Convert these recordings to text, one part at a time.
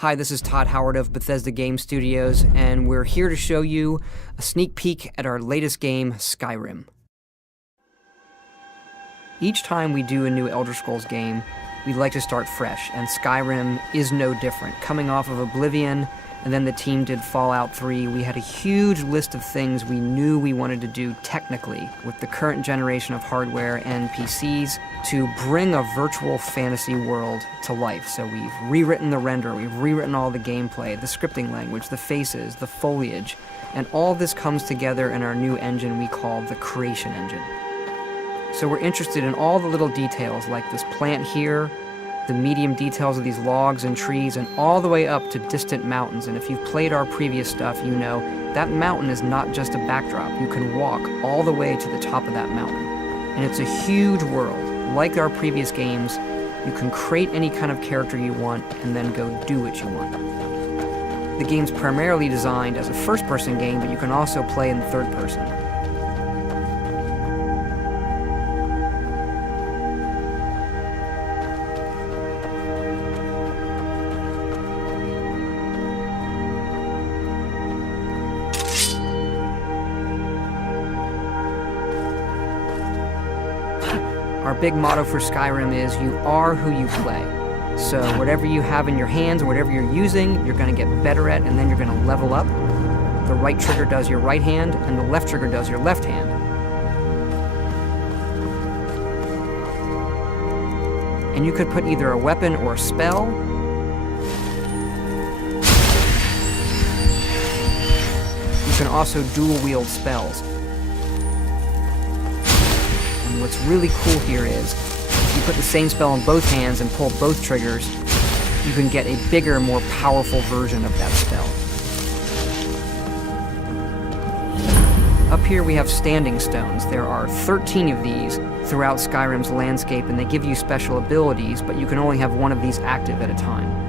Hi, this is Todd Howard of Bethesda Game Studios, and we're here to show you a sneak peek at our latest game, Skyrim. Each time we do a new Elder Scrolls game, we'd like to start fresh, and Skyrim is no different. Coming off of Oblivion, and then the team did Fallout 3, we had a huge list of things we knew we wanted to do technically with the current generation of hardware and PCs to bring a virtual fantasy world to life. So we've rewritten the render, we've rewritten all the gameplay, the scripting language, the faces, the foliage, and all this comes together in our new engine we call the Creation Engine. So we're interested in all the little details like this plant here, the medium details of these logs and trees, and all the way up to distant mountains. And if you've played our previous stuff, you know that mountain is not just a backdrop. You can walk all the way to the top of that mountain. And it's a huge world. Like our previous games, you can create any kind of character you want and then go do what you want. The game's primarily designed as a first-person game, but you can also play in third person. Our big motto for Skyrim is, you are who you play. So whatever you have in your hands, or whatever you're using, you're going to get better at, and then you're going to level up. The right trigger does your right hand, and the left trigger does your left hand. And you could put either a weapon or a spell. You can also dual-wield spells. What's really cool here is, if you put the same spell in both hands and pull both triggers, you can get a bigger, more powerful version of that spell. Up here we have standing stones. There are 13 of these throughout Skyrim's landscape, and they give you special abilities, but you can only have one of these active at a time.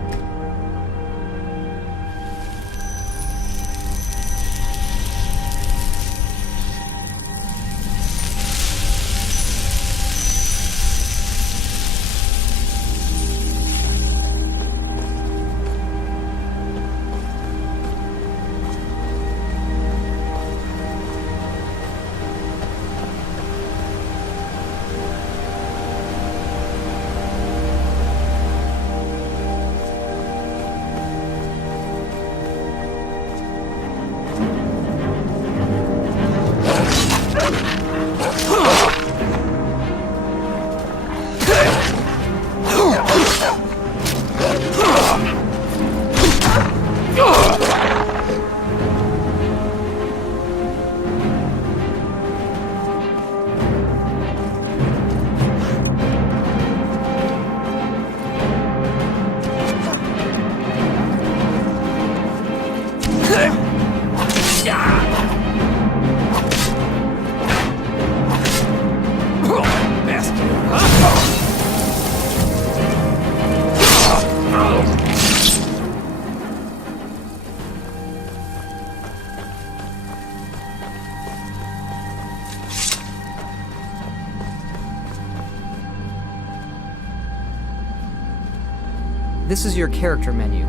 This is your character menu.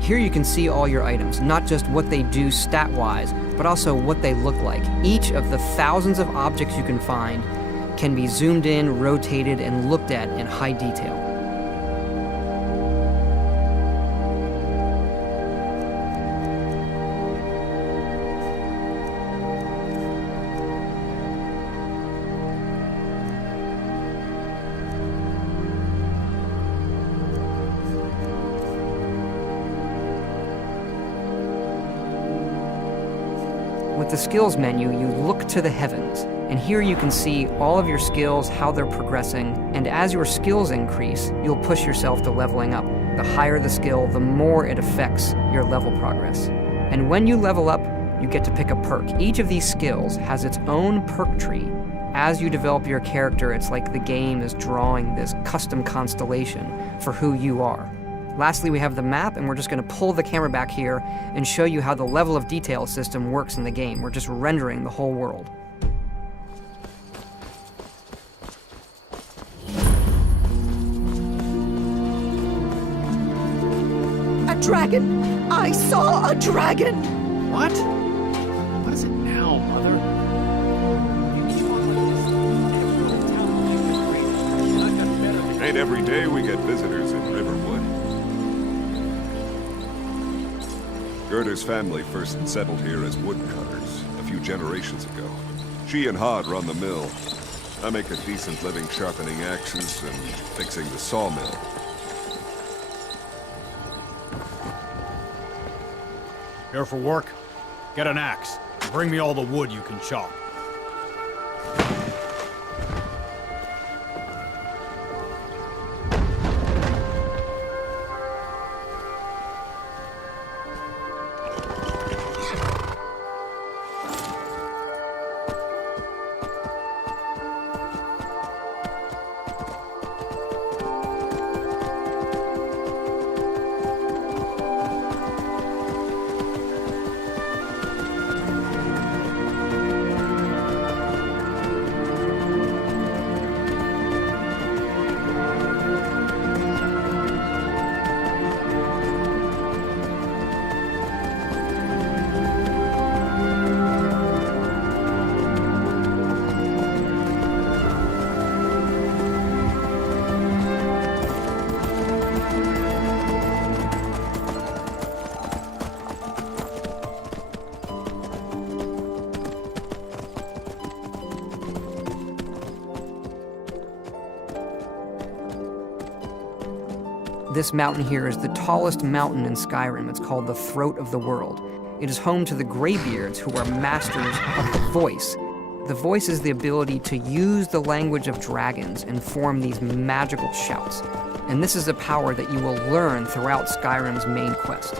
Here you can see all your items, not just what they do stat-wise, but also what they look like. Each of the thousands of objects you can find can be zoomed in, rotated, and looked at in high detail. With the skills menu, you look to the heavens, and here you can see all of your skills, how they're progressing, and as your skills increase, you'll push yourself to leveling up. The higher the skill, the more it affects your level progress. And when you level up, you get to pick a perk. Each of these skills has its own perk tree. As you develop your character, it's like the game is drawing this custom constellation for who you are. Lastly, we have the map, and we're just going to pull the camera back here and show you how the level of detail system works in the game. We're just rendering the whole world. A dragon! I saw a dragon! What? What is it now, Mother? Ain't every day we get visitors in Riverwood. Gerder's family first settled here as woodcutters a few generations ago. She and Hod run the mill. I make a decent living sharpening axes and fixing the sawmill. Here for work? Get an axe. Bring me all the wood you can chop. This mountain here is the tallest mountain in Skyrim. It's called the Throat of the World. It is home to the Greybeards, who are masters of the voice. The voice is the ability to use the language of dragons and form these magical shouts. And this is a power that you will learn throughout Skyrim's main quest.